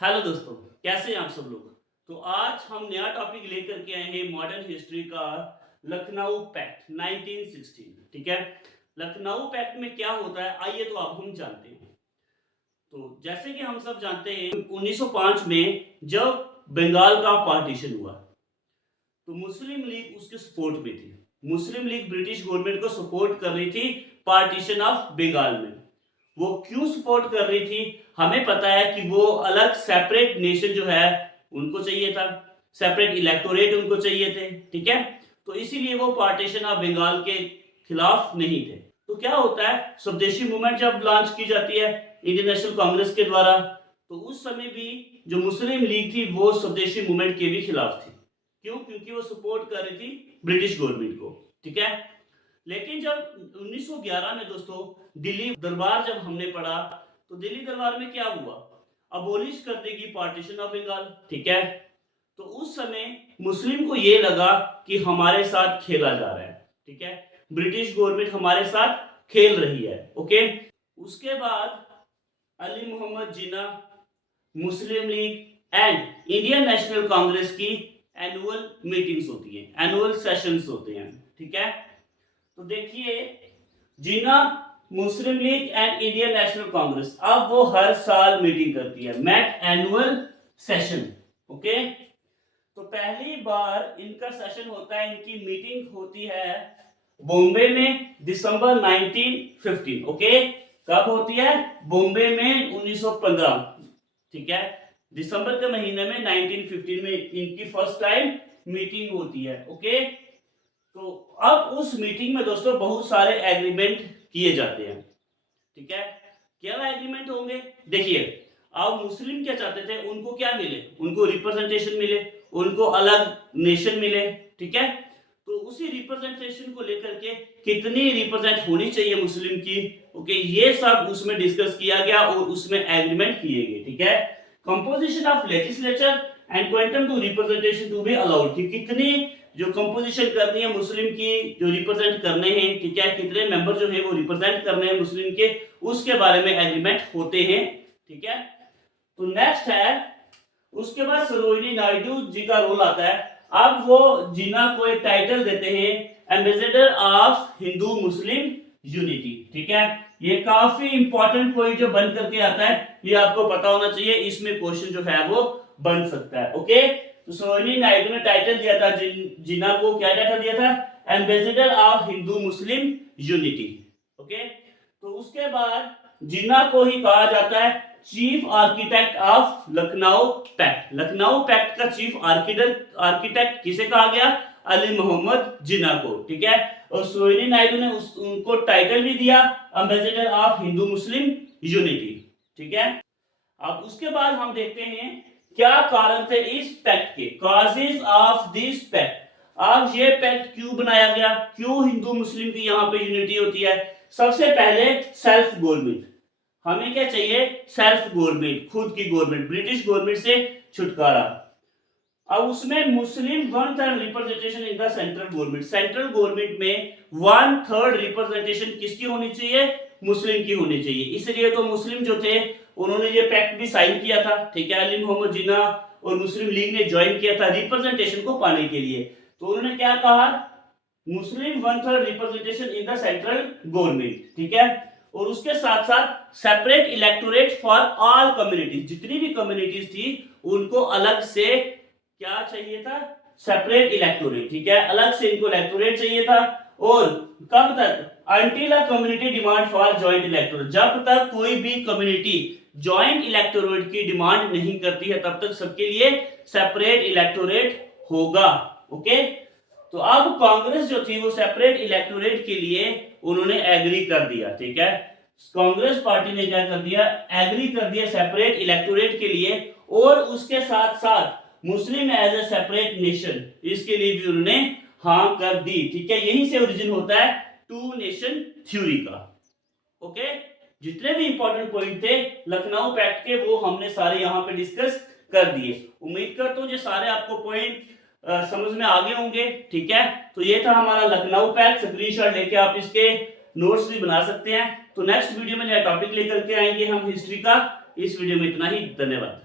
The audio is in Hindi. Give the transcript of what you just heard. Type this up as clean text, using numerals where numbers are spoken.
हेलो दोस्तों, कैसे हैं आप सब लोग। तो आज हम नया टॉपिक लेकर के आए हैं मॉडर्न हिस्ट्री का लखनऊ पैक्ट 1916। ठीक है, लखनऊ पैक्ट में क्या होता है आइए तो अब हम जानते हैं। तो जैसे कि हम सब जानते हैं 1905 में जब बंगाल का पार्टीशन हुआ तो मुस्लिम लीग उसके सपोर्ट में थी। मुस्लिम लीग ब्रिटिश गवर्नमेंट को सपोर्ट कर रही थी पार्टीशन ऑफ बंगाल में। वो क्यों सपोर्ट कर रही थी, हमें पता है कि वो अलग सेपरेट नेशन जो है उनको चाहिए था, सेपरेट इलेक्टोरेट उनको चाहिए थे। ठीक है, तो इसीलिए वो पार्टीशन ऑफ बंगाल के खिलाफ नहीं थे। तो क्या होता है, स्वदेशी मूवमेंट जब लॉन्च की जाती है इंडियन नेशनल कांग्रेस के द्वारा, तो उस समय भी जो मुस्लिम लीग थी वो स्वदेशी मूवमेंट के भी खिलाफ थी। क्यों? क्योंकि वो सपोर्ट कर रही थी ब्रिटिश गवर्नमेंट को। ठीक है, लेकिन जब 1911 में दोस्तों दिल्ली दरबार जब हमने पढ़ा तो दिल्ली दरबार में क्या हुआ, अबोलिश कर देगी पार्टीशन ऑफ बंगाल। ठीक है, तो उस समय मुस्लिम को ये लगा कि हमारे साथ खेला जा रहा है। ठीक है, ब्रिटिश गवर्नमेंट हमारे साथ खेल रही है। ओके, उसके बाद अली मोहम्मद जिन्ना, मुस्लिम लीग एंड इंडियन नेशनल कांग्रेस की एनुअल मीटिंग्स होती हैं, एनुअल सेशंस होते हैं। ठीक है, तो देखिए जिन्ना, मुस्लिम लीग एंड इंडियन नेशनल कांग्रेस, अब वो हर साल मीटिंग करती है, मैट एनुअल सेशन। ओके, तो पहली बार इनका सेशन होता है, इनकी मीटिंग होती है बॉम्बे में दिसंबर 1915। ओके, कब होती है? बॉम्बे में 1915। ठीक है, दिसंबर के महीने में 1915 में इनकी फर्स्ट टाइम मीटिंग होती है। ओके, तो अब उस मीटिंग में दोस्तों बहुत सारे एग्रीमेंट किए जाते हैं। ठीक है, क्या एग्रीमेंट होंगे? देखिए, अब मुस्लिम क्या चाहते थे, उनको क्या मिले, उनको रिप्रेजेंटेशन मिले, उनको अलग नेशन मिले। ठीक है, तो उसी रिप्रेजेंटेशन को लेकर के कितनी रिप्रेजेंट होनी चाहिए मुस्लिम की, ओके, ये सब उसमें डिस्कस किया गया और उसमें एग्रीमेंट किए गए। ठीक है, composition of legislature and quantum to representation to be allowed, कि कितनी जो कंपोजिशन करनी है मुस्लिम की, जो रिप्रेजेंट करने हैं, ठीक है, कितने मेंबर जो है वो रिप्रेजेंट करने हैं मुस्लिम के, उसके बारे में एग्रीमेंट होते हैं। ठीक है, तो नेक्स्ट है, उसके बाद सरोजिनी नायडू जी का रोल आता है। अब वो जिन्ना को एक टाइटल देते हैं ambassador of Hindu Muslim unity. ठीक है, ये काफी इंपॉर्टेंट पॉइंट जो बन करके आता है, ये आपको पता होना चाहिए, इसमें क्वेश्चन जो है वो बन सकता है। ओके, तो सरोजिनी नायडू ने टाइटल दिया था जिन्ना को, क्या टाइटल दिया था? Ambassador of Hindu Muslim unity. Okay, तो उसके बाद जिन्ना को ही कहा जाता है chief architect of Lucknow pact. Lucknow pact का चीफ आर्किटेक्ट किसे कहा गया? अली मोहम्मद जिन्ना को। ठीक है, और सरोजिनी नायडू ने उनको टाइटल भी दिया ambassador of Hindu Muslim unity. ठीक है, अब उसके बाद हम देखते हैं क्या कारण थे इस पैक्ट के, कॉजेज ऑफ दिस पैक्ट। अब ये पैक्ट क्यों बनाया गया, क्यों हिंदू मुस्लिम की यहाँ पे यूनिटी होती है? सबसे पहले सेल्फ गवर्नमेंट, हमें क्या चाहिए? सेल्फ गवर्नमेंट, खुद की गवर्नमेंट, ब्रिटिश गवर्नमेंट से छुटकारा। अब उसमें मुस्लिम 1/3 representation in the central government, central government में 1/3 रिप्रेजेंटेशन किसकी होनी चाहिए? मुस्लिम की होनी चाहिए। इसलिए तो मुस्लिम जो थे उन्होंने ये पैक्ट भी साइन किया था। ठीक है, अली मोहम्मद जिन्ना और मुस्लिम लीग ने ज्वाइन किया था रिप्रेजेंटेशन को पाने के लिए। तो उन्होंने क्या कहा? मुस्लिम 1/3 representation in the central government. ठीक है, और उसके साथ साथ separate electorate for all communities, जितनी भी कम्युनिटीज थी उनको अलग से क्या चाहिए था? Separate electorate. ठीक है, अलग से इनको इलेक्टोरेट चाहिए था। और कब तक? Until a community demand for joint electorate, जब तक कोई भी कम्युनिटी जॉइंट इलेक्टोरेट की डिमांड नहीं करती है तब तक सबके लिए सेपरेट इलेक्टोरेट होगा। ओके, तो अब कांग्रेस जो थी वो सेपरेट इलेक्टोरेट के लिए उन्होंने एग्री कर दिया। ठीक है, कांग्रेस पार्टी ने क्या कर दिया? एग्री कर दिया सेपरेट इलेक्टोरेट के लिए, और उसके साथ साथ Muslim as a separate nation, इसके लिए भी उन्होंने हाँ कर दी। ठीक है, यहीं से ओरिजिन होता है टू नेशन थ्योरी का। ओके, जितने भी इंपॉर्टेंट पॉइंट थे लखनऊ पैक्ट के वो हमने सारे यहाँ पे डिस्कस कर दिए। उम्मीद करता हूँ ये सारे आपको पॉइंट समझ में आ गए होंगे। ठीक है, तो ये था हमारा लखनऊ पैक्ट, स्क्रीनशॉट लेके आप इसके नोट्स भी बना सकते हैं। तो नेक्स्ट वीडियो में नया टॉपिक लेकर के आएंगे हम हिस्ट्री का। इस वीडियो में इतना ही, धन्यवाद।